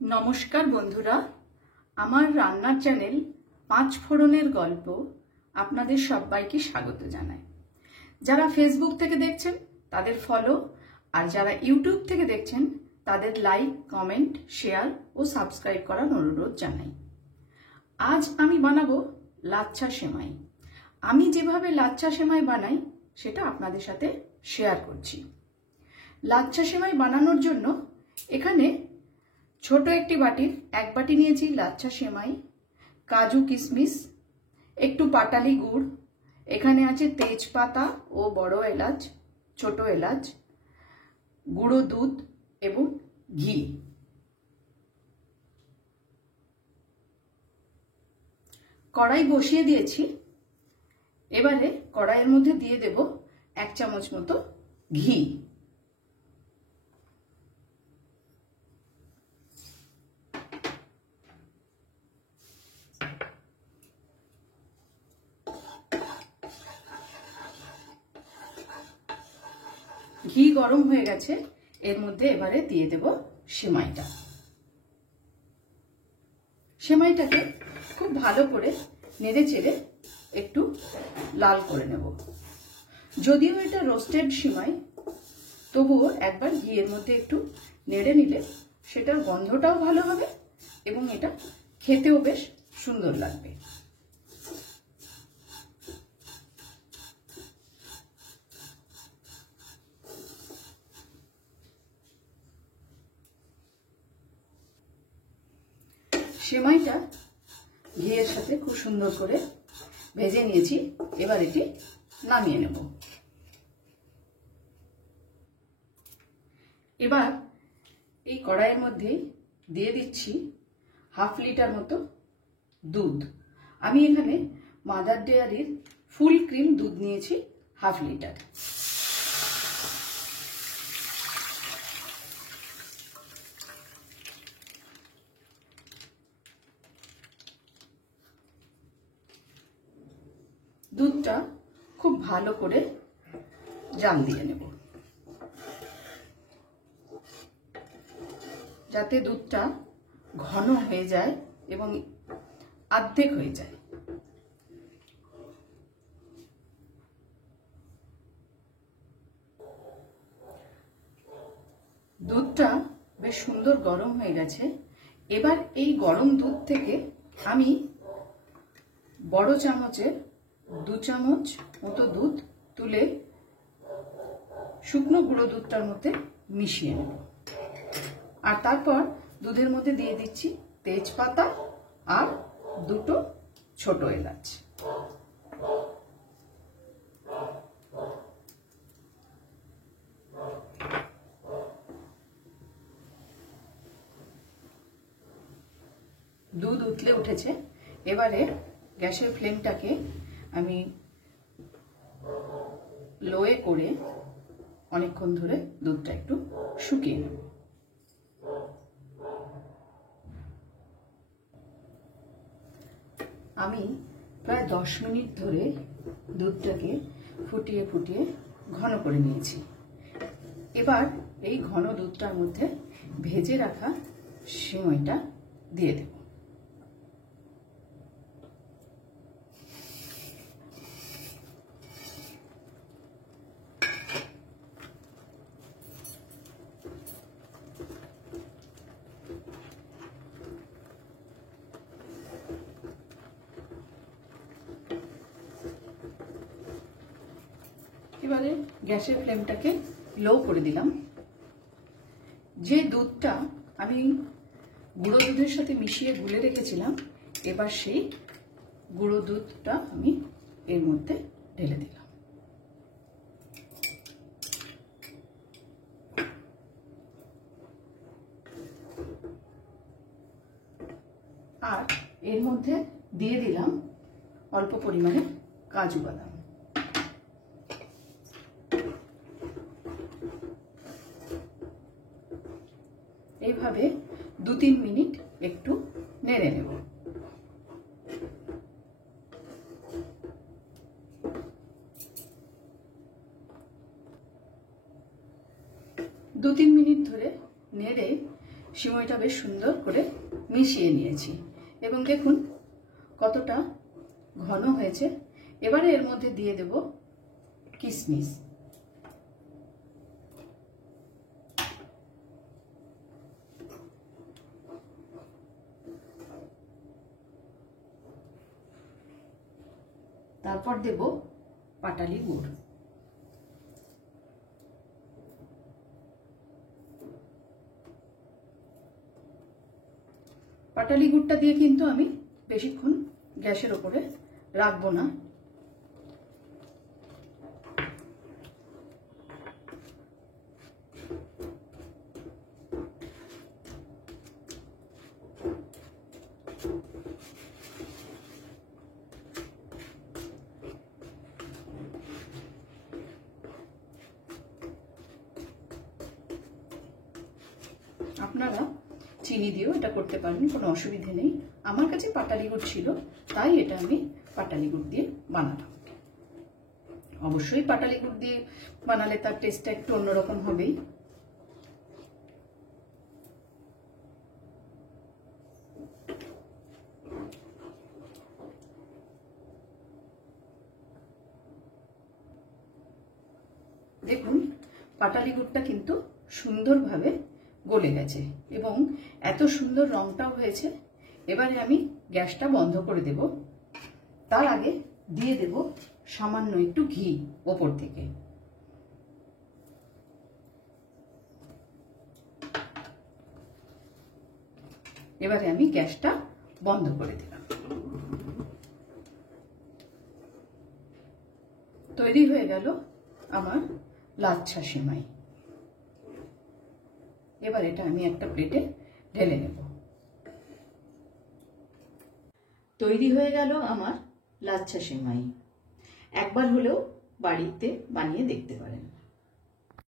নমস্কার বন্ধুরা, আমার রান্নার চ্যানেল 5 ফোড়নের গল্প আপনাদের সবাইকে স্বাগত জানাই। যারা ফেসবুক থেকে দেখছেন তাদের ফলো, আর যারা ইউটিউব থেকে দেখছেন তাদের লাইক, কমেন্ট, শেয়ার ও সাবস্ক্রাইব করার অনুরোধ জানাই। আজ আমি বানাবো লাচ্ছা সেমাই। আমি যেভাবে লাচ্ছা সেমাই বানাই সেটা আপনাদের সাথে শেয়ার করছি। লাচ্ছা সেমাই বানানোর জন্য এখানে ছোট একটি বাটির 1 বাটি নিয়েছি লাচ্ছা সেমাই, কাজু কিশমিশ, একটু পাটালি গুড়, এখানে আছে তেজপাতা ও বড় এলাচ, ছোট এলাচ, গুঁড়ো দুধ এবং ঘি। কড়াই বসিয়ে দিয়েছি। এবারে কড়াইয়ের মধ্যে দিয়ে দেব 1 চামচ মতো ঘি। ঘি গরম হয়ে গেছে, এর মধ্যে এবারে দিয়ে দেব সেমাইটা। সেমাইটাকে খুব ভালো করে নেড়ে চেড়ে একটু লাল করে নেব। যদিও এটা রোস্টেড সেমাই, তবুও একবার ঘিয়ের মধ্যে একটু নেড়ে নিলে সেটার গন্ধটাও ভালো হবে এবং এটা খেতেও বেশ সুন্দর লাগবে। সেমাইটা ঘিয়ের সাথে খুব সুন্দর করে ভেজে নিয়েছি। এবার এটি নামিয়ে নেব। এবার এই কড়াইয়ের মধ্যে দিয়ে দিচ্ছি 1/2 লিটার মতো দুধ। আমি এখানে মাদার ডেয়ারির ফুল ক্রিম দুধ নিয়েছি 1/2 লিটার। দুধটা খুব ভালো করে জাল দিয়ে নেব, যাতে দুধটা ঘন হয়ে যায় এবং অর্ধেক হয়ে যায়। দুধটা বেশ সুন্দর গরম হয়ে গেছে। এবার এই গরম দুধ থেকে আমি বড় চামচের 2 চামচ মতো দুধ তুলে শুকনো গুঁড়ো দুধটার মধ্যে মিশিয়ে নেব। আর তারপর দুধের মধ্যে দিয়ে দিচ্ছি তেজপাতা আর 2টো ছোট এলাচ। দুধ উতলে উঠেছে। এবারে গ্যাসের ফ্লেমটাকে আমি লোয়ে করে অনেকক্ষণ ধরে দুধটা একটু শুকিয়ে নেব। আমি প্রায় 10 মিনিট ধরে দুধটাকে ফুটিয়ে ফুটিয়ে ঘন করে নিয়েছি। এবার এই ঘন দুধটার মধ্যে ভেজে রাখা সেমাইটা দিয়ে দেব। এবারে গ্যাসের ফ্লেমটাকে লো করে দিলাম। যে দুধটা আমি গুঁড়ো দুধের সাথে মিশিয়ে গুলে রেখেছিলাম, এবার সেই গুঁড়ো দুধটা আমি এর মধ্যে ঢেলে দিলাম। আর এর মধ্যে দিয়ে দিলাম অল্প পরিমাণে কাজু বাদাম। এইভাবে 2-3 মিনিট একটু নেড়ে নেব। 2-3 মিনিট ধরে নেড়ে সিমইটা বেশ সুন্দর করে মিশিয়ে নিয়েছি এবং দেখুন কতটা ঘন হয়েছে। এবারে এর মধ্যে দিয়ে দেব কিশমিশ। তারপর দেব পাটালি গুড়। পাটালি গুড়টা দিয়ে কিন্তু আমি বেশিক্ষণ গ্যাসের ওপরে রাখবো না। আপনারা চিনি দিয়েও এটা করতে পারেন, কোনো অসুবিধে নেই। আমার কাছে পাটালি গুড় ছিল, তাই এটা আমি পাটালি গুড় দিয়ে বানালাম। অবশ্যই পাটালি গুড় দিয়ে বানালে তার টেস্টটা একটু অন্যরকম হবেই। দেখুন পাটালি গুড়টা কিন্তু সুন্দরভাবে গলে গেছে এবং এত সুন্দর রংটাও হয়েছে। এবারে আমি গ্যাসটা বন্ধ করে দেব। তার আগে দিয়ে দেব সামান্য একটু ঘি ওপর থেকে। এবারে আমি গ্যাসটা বন্ধ করে দিলাম। তৈরি হয়ে গেল আমার লাচ্ছা সেমাই। এবার এটা আমি একটা প্লেটে ঢেলে নেব। তৈরি হয়ে গেল আমার লাচ্ছা সেমাই। একবার হলেও বাড়িতে বানিয়ে দেখতে পারেন।